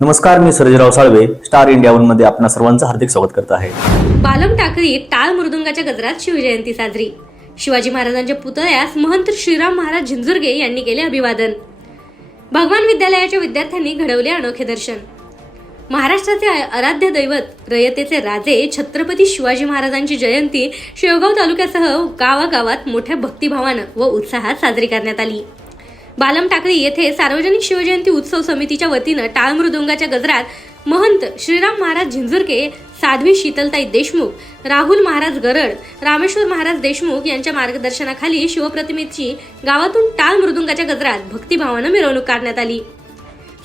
नमस्कार मी Sarjerao Salve star India वनमध्ये आपणा सर्वांचं हार्दिक स्वागत करत आहे. पालम टाकळीत टाळ मृदुंगाच्या गजरात शिवजयंती साजरी. शिवाजी महाराजांच्या पुतळ्यास महंत श्रीराम महाराज झिंजुर्गे यांनी केले अभिवादन. भगवान विद्यालयाच्या विद्यार्थ्यांनी घडवले अनोखे दर्शन. महाराष्ट्राचे आराध्य दैवत रयतेचे राजे छत्रपती शिवाजी महाराजांची जयंती शेवगाव तालुक्यासह गावागावात मोठ्या भक्तिभावानं व उत्साहात साजरी करण्यात आली. बालम टाकळी येथे सार्वजनिक शिवजयंती उत्सव समितीच्या वतीनं टाळ मृदुंगाच्या गजरात महंत श्रीराम महाराज झिंझुरके साध्वी शीतलताई देशमुख राहुल महाराज गरड रामेश्वर महाराज देशमुख यांच्या मार्गदर्शनाखाली शिवप्रतिमेची गावातून टाळ मृदुंगाच्या गजरात भक्तिभावानं मिरवणूक काढण्यात आली.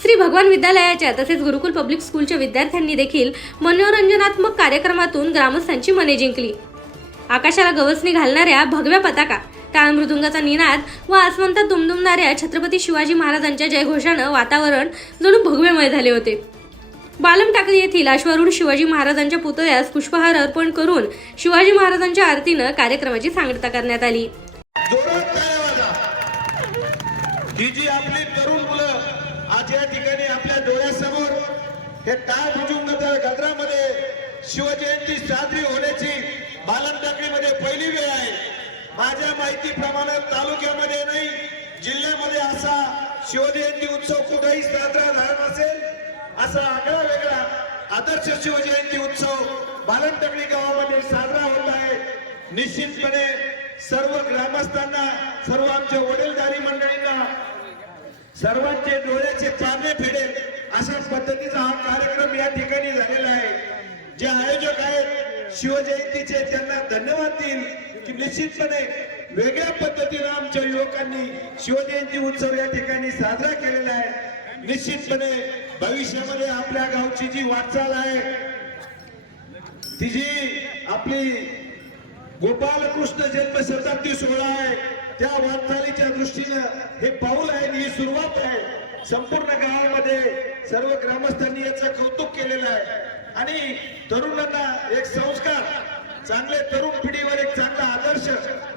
श्री भगवान विद्यालयाच्या तसेच गुरुकुल पब्लिक स्कूलच्या विद्यार्थ्यांनी देखील मनोरंजनात्मक कार्यक्रमातून ग्रामस्थांची मने जिंकली. आकाशाला गवसणी घालणाऱ्या भगव्या पताका टाळ मृदुंगाचा निनाद व आसमंतात दुमदुमणाऱ्या छत्रपती शिवाजी महाराजांच्या जयघोषानं वातावरण जणू भगवेमय झाले होते. बालम टाकली येथील अश्वारूढ शिवाजी महाराजांच्या पुतळ्यास पुष्पहार अर्पण करून शिवाजी महाराजांच्या आरतीनं कार्यक्रमाची सांगता करण्यात आली. ही जी आपली तरुण मुलं आज या ठिकाणी आपल्या डोळ्यासमोर हे टाळ भुजुंग गजरामध्ये शिवजयंती साजरी होण्याची माझ्या माहितीप्रमाणे तालुक्यामध्ये नाही जिल्ह्यामध्ये असा शिवजयंती उत्सव कुठेही साजरा झाला नसेल असा आगळा वेगळा आदर्श शिवजयंती उत्सव बालनटकडी गावामध्ये साजरा होत आहे. निश्चितपणे सर्व ग्रामस्थांना सर्व आमच्या वडीलधारी मंडळींना सर्वांचे डोळ्याचे पाने फेडेल अशा पद्धतीचा हा कार्यक्रम या ठिकाणी झालेला आहे. जे आयोजक आहेत शिवजयंतीचे त्यांना धन्यवाद देईल की निश्चितपणे वेगळ्या पद्धतीने आमच्या युवकांनी शिवजयंती उत्सव या ठिकाणी साजरा केलेला आहे. निश्चितपणे भविष्यामध्ये आपल्या गावची जी वाटचाल आहे ती जी आपली गोपालकृष्ण जन्म शताब्दी सोहळा आहे त्या वाटचालीच्या दृष्टीनं हे पाऊल आहे ही सुरुवात आहे. संपूर्ण गावामध्ये सर्व ग्रामस्थांनी याचं कौतुक केलेलं आहे. आणि तरुणांना एक संस्कार चांगले तरुण पिढीवर एक चांगला आदर्श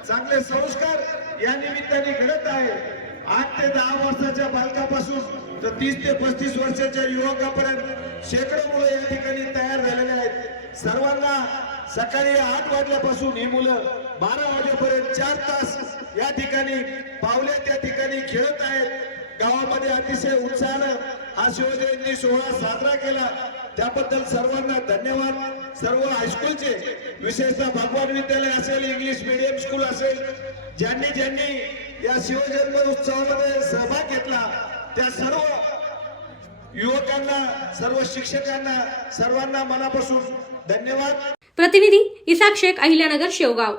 चांगले संस्कार या निमित्ताने घडत आहे. आठ ते दहा वर्षाच्या बालकापासून तर तीस ते पस्तीस वर्षाच्या युवकापर्यंत शेकडो मुलं या ठिकाणी तयार झालेले आहेत. सर्वांना सकाळी आठ वाजल्यापासून ही मुलं बारा वाजेपर्यंत चार तास या ठिकाणी पावले त्या ठिकाणी खेळत आहेत. गावामध्ये अतिशय उत्साहानं हा शिवजयंती सोहळा साजरा केला. त्याबद्दल सर्वांना धन्यवाद. सर्व हायस्कूलचे विशेषतः भगवान विद्यालय असेल इंग्लिश मिडियम स्कूल असेल ज्यांनी ज्यांनी या शिवजन्म उत्सवामध्ये सहभाग घेतला त्या सर्व युवकांना सर्व शिक्षकांना सर्वांना मनापासून धन्यवाद. प्रतिनिधी इसाक शेख अहिल्यानगर शेवगाव.